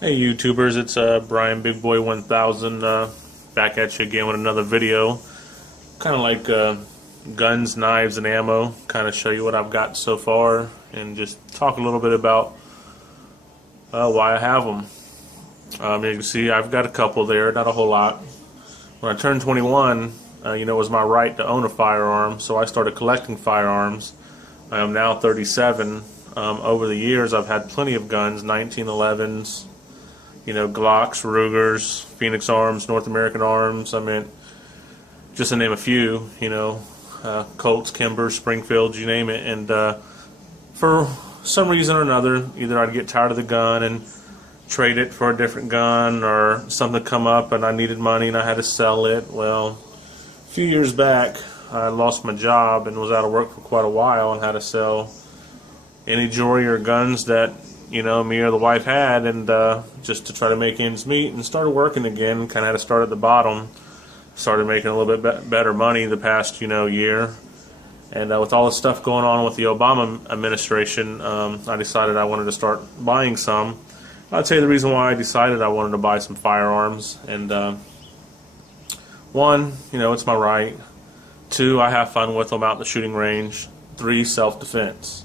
Hey YouTubers, it's Brian Big Boy 1000 back at you again with another video. Kind of like guns, knives, and ammo. Kind of show you what I've got so far and just talk a little bit about why I have them. You can see I've got a couple there, not a whole lot. When I turned 21, it was my right to own a firearm, so I started collecting firearms. I am now 37. Over the years, I've had plenty of guns, 1911s. Glocks, Rugers, Phoenix Arms, North American Arms, just to name a few, Colts, Kimbers, Springfields, you name it. And for some reason or another, either I'd get tired of the gun and trade it for a different gun, or something come up and I needed money and I had to sell it. Well, a few years back, I lost my job and was out of work for quite a while and had to sell any jewelry or guns that me or the wife had, and just to try to make ends meet, and started working again. Kind of had to start at the bottom. Started making a little bit better money the past year, and with all the stuff going on with the Obama administration, I decided I wanted to start buying some. I'll tell you the reason why I decided I wanted to buy some firearms. And one, it's my right. Two, I have fun with them out in the shooting range. Three, self-defense.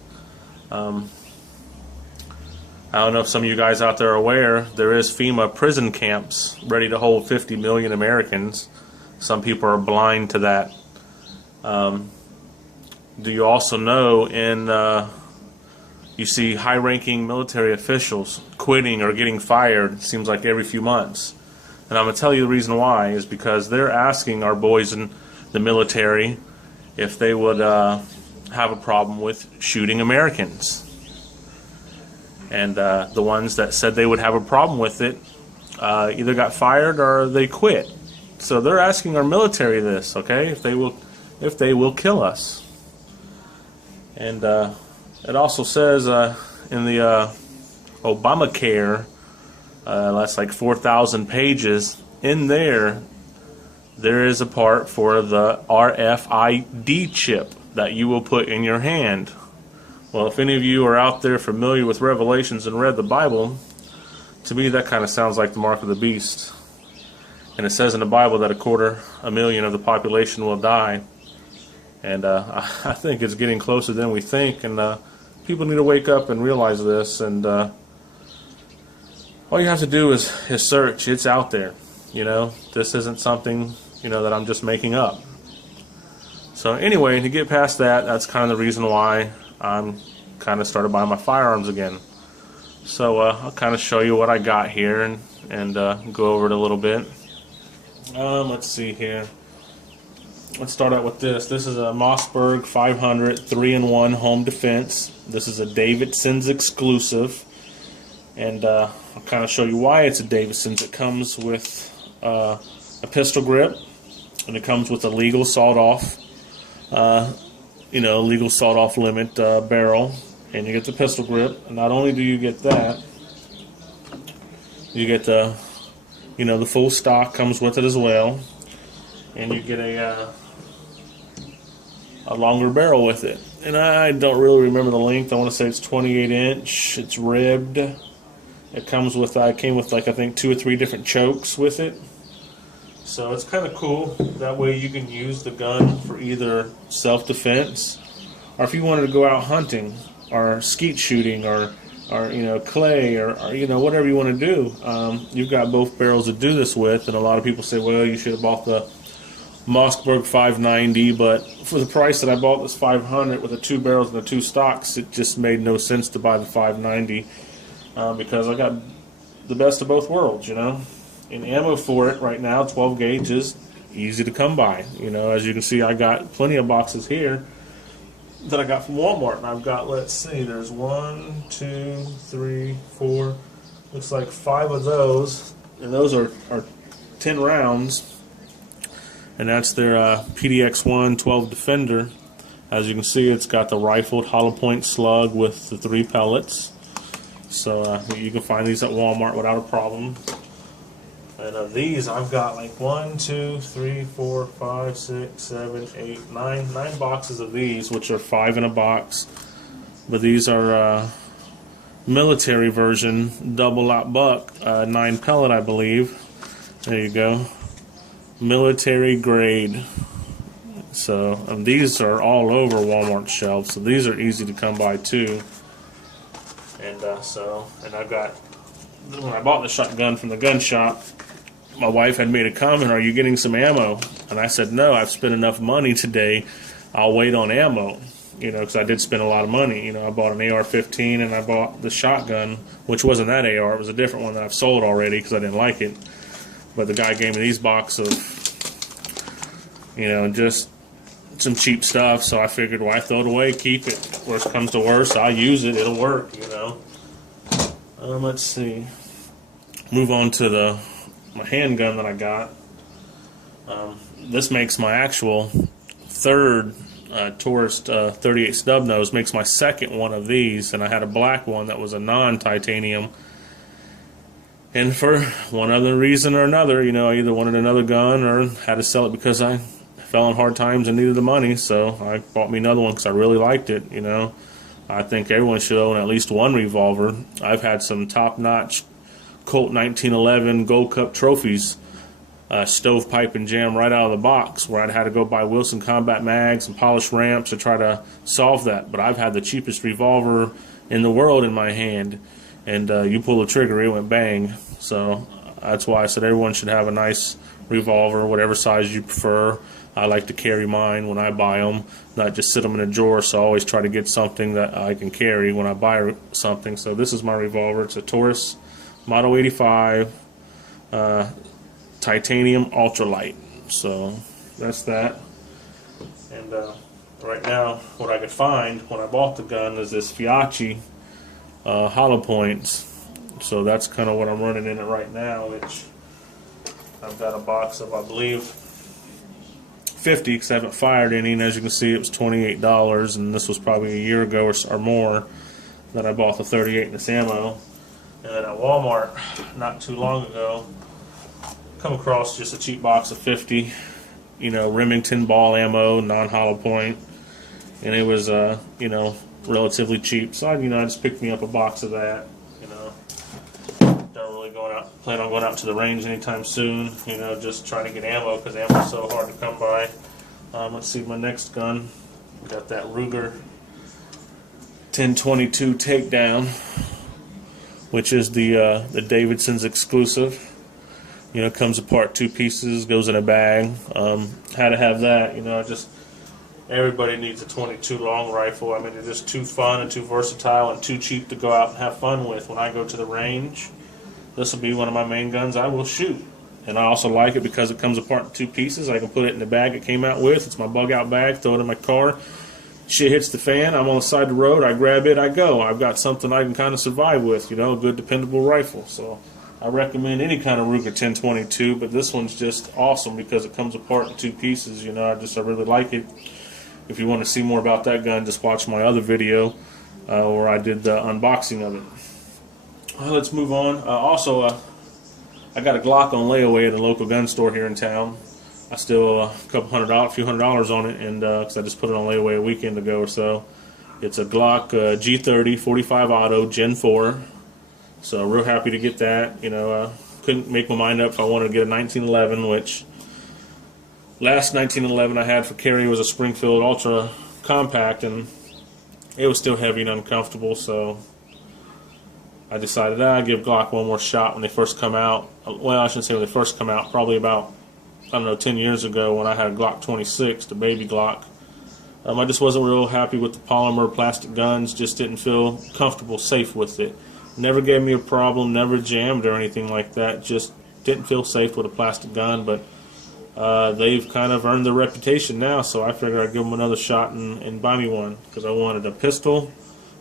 I don't know if some of you guys out there are aware, there is FEMA prison camps ready to hold 50 million Americans. Some people are blind to that. Do you also know you see high-ranking military officials quitting or getting fired, it seems like every few months. And I'm going to tell you the reason why is because they're asking our boys in the military if they would have a problem with shooting Americans. And the ones that said they would have a problem with it either got fired or they quit. So they're asking our military this, okay, if they will kill us. And it also says in the Obamacare, that's like 4,000 pages. In there is a part for the RFID chip that you will put in your hand. Well, if any of you are out there familiar with Revelations and read the Bible, to me that kind of sounds like the mark of the beast. And it says in the Bible that 250,000 of the population will die. And I think it's getting closer than we think, and people need to wake up and realize this. And all you have to do is search. It's out there. This isn't something that I'm just making up. So anyway, to get past that, that's kind of the reason why I'm kind of started buying my firearms again. So I'll kind of show you what I got here and go over it a little bit. Let's see here. Let's start out with this. This is a Mossberg 500 3-in-1 home defense. This is a Davidson's exclusive, and I'll kind of show you why it's a Davidson's. It comes with a pistol grip, and it comes with a legal sawed-off legal sawed-off limit barrel, and you get the pistol grip. And not only do you get that, you get the full stock comes with it as well, and you get a longer barrel with it. And I don't really remember the length. I want to say it's 28 inch. It's ribbed. It comes with came with like I think 2 or 3 different chokes with it. So it's kind of cool. That way you can use the gun for either self-defense, or if you wanted to go out hunting or skeet shooting or clay or whatever you want to do. You've got both barrels to do this with. And a lot of people say, well, you should have bought the Mossberg 590, but for the price that I bought this 500 with the 2 barrels and the 2 stocks, it just made no sense to buy the 590 because I got the best of both worlds, And ammo for it right now, 12 gauge, is easy to come by. As you can see, I got plenty of boxes here that I got from Walmart. And I've got, let's see, there's 1, 2, 3, 4, looks like 5 of those. And those are 10 rounds. And that's their PDX-1 12 Defender. As you can see, it's got the rifled hollow point slug with the 3 pellets. So you can find these at Walmart without a problem. And of these, I've got like 1, 2, 3, 4, 5, 6, 7, 8, 9 boxes of these, which are 5 in a box. But these are military version, double aught buck, 9 pellet, I believe. There you go, military grade. So these are all over Walmart shelves, so these are easy to come by too. And and I've got, when I bought the shotgun from the gun shop, my wife had made a comment, "Are you getting some ammo?" And I said, "No, I've spent enough money today. I'll wait on ammo." You know, because I did spend a lot of money. You know, I bought an AR-15 and I bought the shotgun, which wasn't that AR. It was a different one that I've sold already because I didn't like it. But the guy gave me these boxes of, you know, just some cheap stuff. So I figured, why throw it away? Keep it. Worst comes to worst, I'll use it. It'll work, you know. Let's see. Move on to my handgun that I got. This makes my actual third Tourist 38 stub nose, makes my second one of these, and I had a black one that was a non-titanium. And for one other reason or another, you know, I either wanted another gun or had to sell it because I fell on hard times and needed the money, so I bought me another one because I really liked it, you know. I think everyone should own at least one revolver. I've had some top-notch Colt 1911 Gold Cup trophies, stovepipe and jam right out of the box, where I'd had to go buy Wilson combat mags and polish ramps to try to solve that. But I've had the cheapest revolver in the world in my hand, and you pull the trigger, it went bang. So that's why I said everyone should have a nice revolver, whatever size you prefer. I like to carry mine when I buy them, not just sit them in a drawer, so I always try to get something that I can carry when I buy something. So this is my revolver. It's a Taurus Model 85 titanium ultralight. So that's that. And right now, what I could find when I bought the gun is this Fiachi hollow points. So that's kind of what I'm running in it right now, which I've got a box of, I believe, 50, because I haven't fired any, and as you can see, it was $28, and this was probably a year ago or more that I bought the 38 in this ammo. And then at Walmart, not too long ago, come across just a cheap box of 50, you know, Remington ball ammo, non-hollow point, and it was, you know, relatively cheap. So I just picked me up a box of that. You know, don't really plan on going out to the range anytime soon. You know, just trying to get ammo because ammo's so hard to come by. Let's see my next gun. Got that Ruger 1022 takedown, which is the Davidson's exclusive. You know, it comes apart 2 pieces, goes in a bag. Had to have that. You know, just everybody needs a 22 long rifle. I mean, they're just too fun and too versatile and too cheap to go out and have fun with. When I go to the range, this will be one of my main guns I will shoot. And I also like it because it comes apart in 2 pieces. I can put it in the bag it came out with. It's my bug out bag. Throw it in my car. Shit hits the fan. I'm on the side of the road. I grab it. I go. I've got something I can kind of survive with. You know, a good dependable rifle. So I recommend any kind of Ruger 1022, but this one's just awesome because it comes apart in 2 pieces. You know, I really like it. If you want to see more about that gun, just watch my other video where I did the unboxing of it. Let's move on. I got a Glock on layaway at a local gun store here in town. I still owe a few $100 on it, and because I just put it on layaway a weekend ago or so. It's a Glock G30 45 Auto Gen 4. So real happy to get that. You know, couldn't make my mind up if I wanted to get a 1911, which last 1911 I had for carry was a Springfield Ultra Compact, and it was still heavy and uncomfortable. So I decided I'd give Glock one more shot when they first come out. Well, I shouldn't say when they first come out. Probably about, I don't know, 10 years ago when I had a Glock 26, the baby Glock. I just wasn't real happy with the polymer plastic guns. Just didn't feel comfortable, safe with it. Never gave me a problem, never jammed or anything like that. Just didn't feel safe with a plastic gun, but they've kind of earned their reputation now, so I figured I'd give them another shot and buy me one, because I wanted a pistol,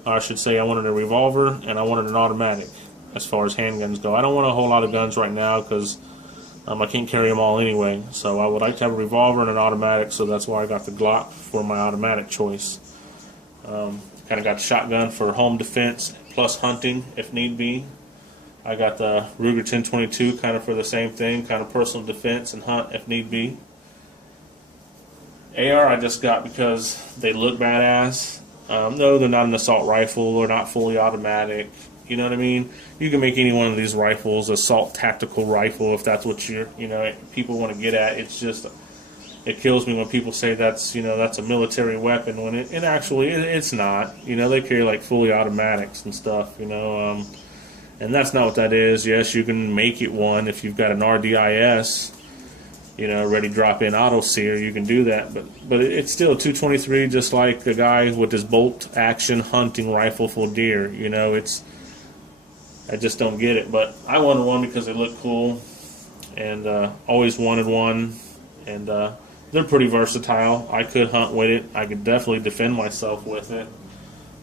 or I should say I wanted a revolver, and I wanted an automatic as far as handguns go. I don't want a whole lot of guns right now because I can't carry them all anyway, so I would like to have a revolver and an automatic, so that's why I got the Glock for my automatic choice. Kind of got the shotgun for home defense plus hunting if need be. I got the Ruger 1022 kind of for the same thing, kind of personal defense and hunt if need be. AR I just got because they look badass. No, they're not an assault rifle, they're not fully automatic. You know what I mean? You can make any one of these rifles assault tactical rifle if that's what people want to get at. It's just, it kills me when people say that's that's a military weapon when it actually it's not. They carry like fully automatics and stuff. And that's not what that is. Yes, you can make it one if you've got an RDIS, ready drop-in auto sear. You can do that, but it's still a 223, just like a guy with his bolt action hunting rifle for deer. I just don't get it. But I wanted one because they look cool, and always wanted one, and they're pretty versatile. I could hunt with it. I could definitely defend myself with it.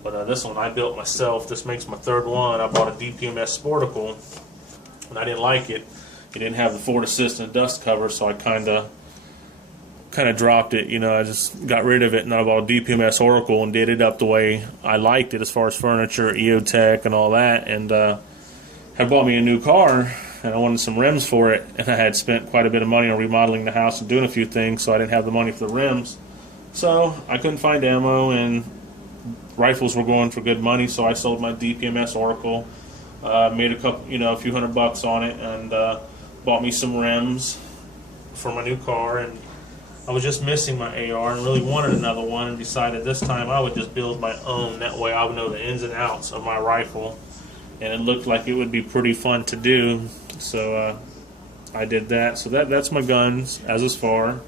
But this one I built myself. This makes my third one. I bought a DPMS Sporticle, and I didn't like it. It didn't have the forward assist and dust cover, so I kind of dropped it. I just got rid of it, and I bought a DPMS Oracle and did it up the way I liked it as far as furniture, EOTech, and all that. And had bought me a new car, and I wanted some rims for it, and I had spent quite a bit of money on remodeling the house and doing a few things, so I didn't have the money for the rims. So I couldn't find ammo, and rifles were going for good money, so I sold my DPMS Oracle, made a few $100 on it, and bought me some rims for my new car. And I was just missing my AR and really wanted another one, and decided this time I would just build my own. That way I would know the ins and outs of my rifle, and it looked like it would be pretty fun to do. So I did that. So that's my guns as is far.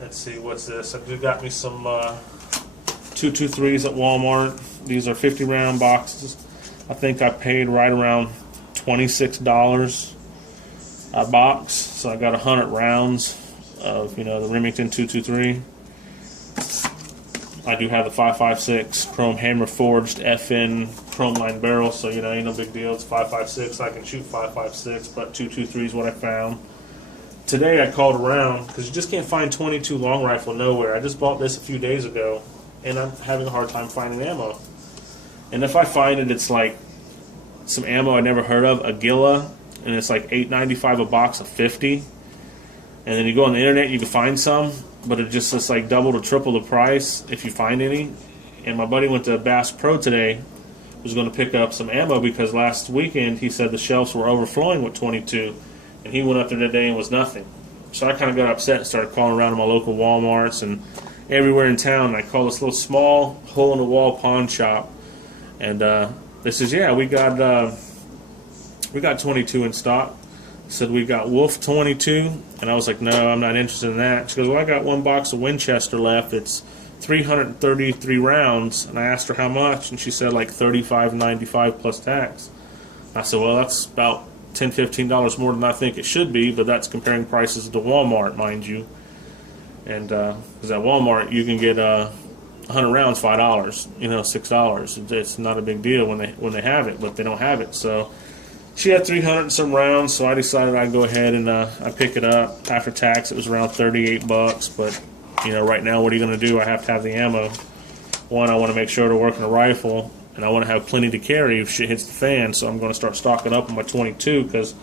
Let's see, what's this? I just got me some 223s at Walmart. These are 50-round boxes. I think I paid right around $26 a box. So I got 100 rounds of the Remington 223. I do have the 5.56 chrome hammer forged FN chrome line barrel, so ain't no big deal. It's 5.56. I can shoot 5.56, but 223 is what I found. Today I called around because you just can't find 22 long rifle nowhere. I just bought this a few days ago, and I'm having a hard time finding ammo. And if I find it, it's like some ammo I never heard of, Aguila, and it's like $8.95 a box of 50. And then you go on the internet, you can find some, but it's like double to triple the price if you find any. And my buddy went to Bass Pro today, was going to pick up some ammo because last weekend he said the shelves were overflowing with 22. And he went up there today and was nothing. So I kind of got upset and started calling around to my local Walmarts and everywhere in town. And I called this little small hole-in-the-wall pawn shop, and they says, "Yeah, we got 22 in stock." Said we got Wolf 22, and I was like, "No, I'm not interested in that." She goes, "Well, I got one box of Winchester left. It's 333 rounds." And I asked her how much, and she said like $35.95 plus tax. I said, "Well, that's about $10-15 more than I think it should be," but that's comparing prices to Walmart, mind you. And because at Walmart you can get 100 rounds $5, $6. It's not a big deal when they have it, but they don't have it. So she had 300 and some rounds, so I decided I'd go ahead and I pick it up. After tax, it was around $38. But right now, what are you going to do? I have to have the ammo. One, I want to make sure to work in a rifle, and I want to have plenty to carry if shit hits the fan. So I'm going to start stocking up on my 22 because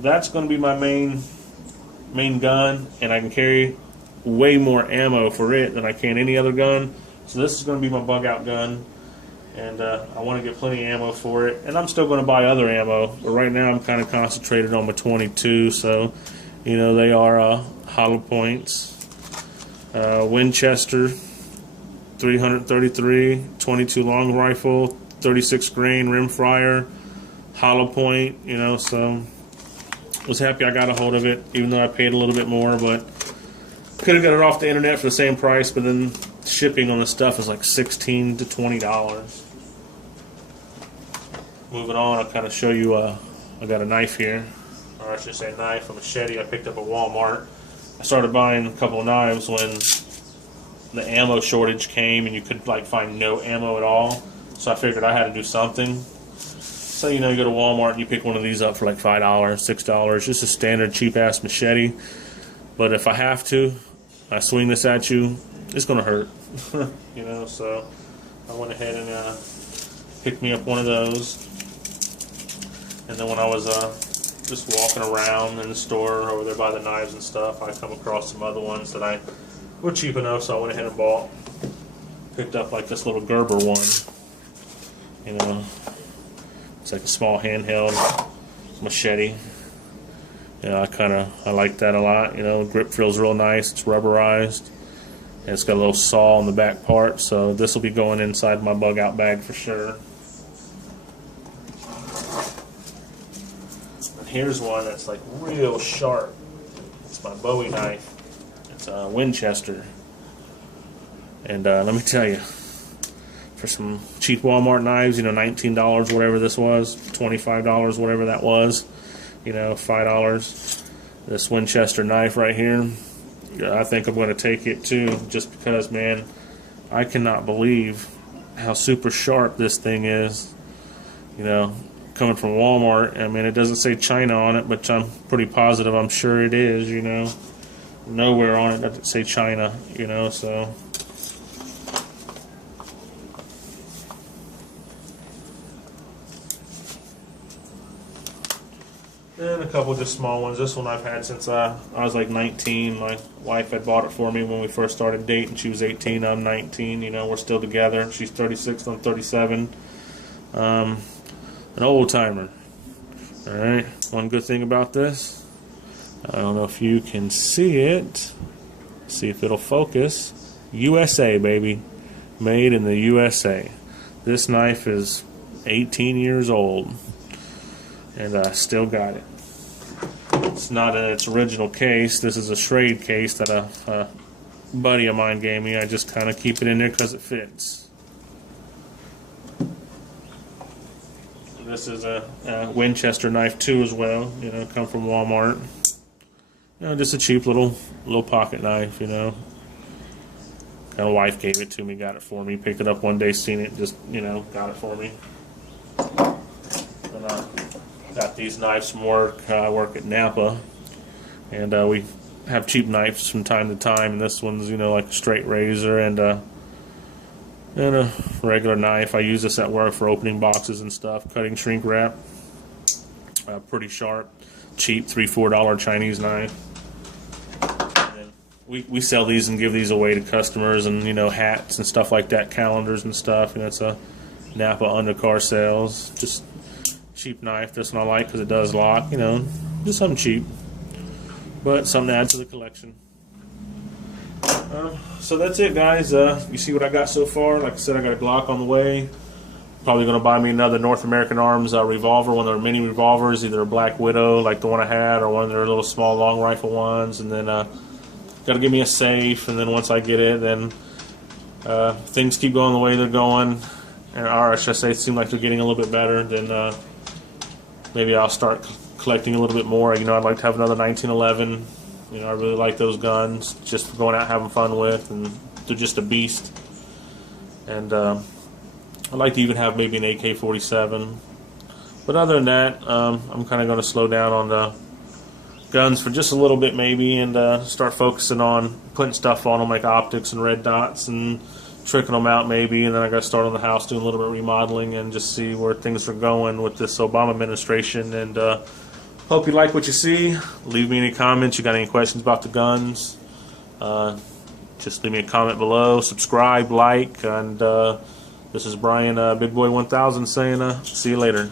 that's going to be my main gun, and I can carry way more ammo for it than I can any other gun. So this is going to be my bug out gun, and I want to get plenty of ammo for it. And I'm still going to buy other ammo, but right now I'm kind of concentrated on my 22. So they are hollow points, Winchester 333, 22 long rifle, 36 grain rim fire, hollow point, so was happy I got a hold of it, even though I paid a little bit more, but could have got it off the internet for the same price, but then shipping on this stuff is like $16 to $20. Moving on, I'll kind of show you, I got a knife here, or I should say knife, a machete I picked up at Walmart. I started buying a couple of knives when the ammo shortage came and you could find no ammo at all, so I figured I had to do something. So you go to Walmart and you pick one of these up for like $5, $6, just a standard cheap ass machete. But if I have to, I swing this at you, it's gonna hurt. So I went ahead and picked me up one of those. And then when I was just walking around in the store over there by the knives and stuff, I come across some other ones that were cheap enough, so I went ahead and picked up like this little Gerber one. You know, it's like a small handheld machete. You know, I like that a lot. You know, grip feels real nice. It's rubberized. And it's got a little saw on the back part, so this will be going inside my bug out bag for sure. And here's one that's like real sharp. It's my Bowie knife. It's a Winchester. And let me tell you, for some cheap Walmart knives, you know, $19, whatever this was, $25, whatever that was, you know, $5. This Winchester knife right here, I think I'm going to take it too, just because, man, I cannot believe how super sharp this thing is. You know, coming from Walmart, I mean, it doesn't say China on it, but I'm pretty positive I'm sure it is, you know. Nowhere on it does it say China, you know, so. And a couple just small ones. This one I've had since I was like 19. My wife had bought it for me when we first started dating. She was 18, I'm 19. You know, we're still together. She's 36, I'm 37. An old timer. Alright, one good thing about this, I don't know if you can see it. See if it'll focus. USA, baby. Made in the USA. This knife is 18 years old. And I still got it. It's not in its original case. This is a Schrade case that a buddy of mine gave me. I just kind of keep it in there because it fits. This is a Winchester knife too, as well. You know, come from Walmart. You know, just a cheap little pocket knife. You know, my wife gave it to me, got it for me. Picked it up one day, seen it, just got it for me. And got these knives from work. I work at Napa, and we have cheap knives from time to time. And this one's like a straight razor and a regular knife. I use this at work for opening boxes and stuff, cutting shrink wrap. Pretty sharp, cheap, $3-4 Chinese knife. And we sell these and give these away to customers, and hats and stuff like that, calendars and stuff. It's a Napa undercar sales. Just cheap knife. This one I like because it does lock. Just something cheap, but something to add to the collection. So that's it, guys. You see what I got so far. Like I said, I got a Glock on the way. Probably going to buy me another North American Arms revolver, one of their mini revolvers, either a Black Widow like the one I had, or one of their little small long rifle ones. And then got to give me a safe. And then once I get it, then things keep going the way they're going, or should I say, it seem like they're getting a little bit better. Then maybe I'll start collecting a little bit more. I'd like to have another 1911. I really like those guns, just for going out having fun with, and they're just a beast. And I'd like to even have maybe an AK-47. But other than that, I'm kind of going to slow down on the guns for just a little bit maybe, and start focusing on putting stuff on them like optics and red dots and tricking them out maybe. And then I got to start on the house doing a little bit of remodeling and just see where things are going with this Obama administration. And hope you like what you see. Leave me any comments. You got any questions about the guns? Just leave me a comment below. Subscribe, like, and this is Brian, Big Boy 1000, saying see you later.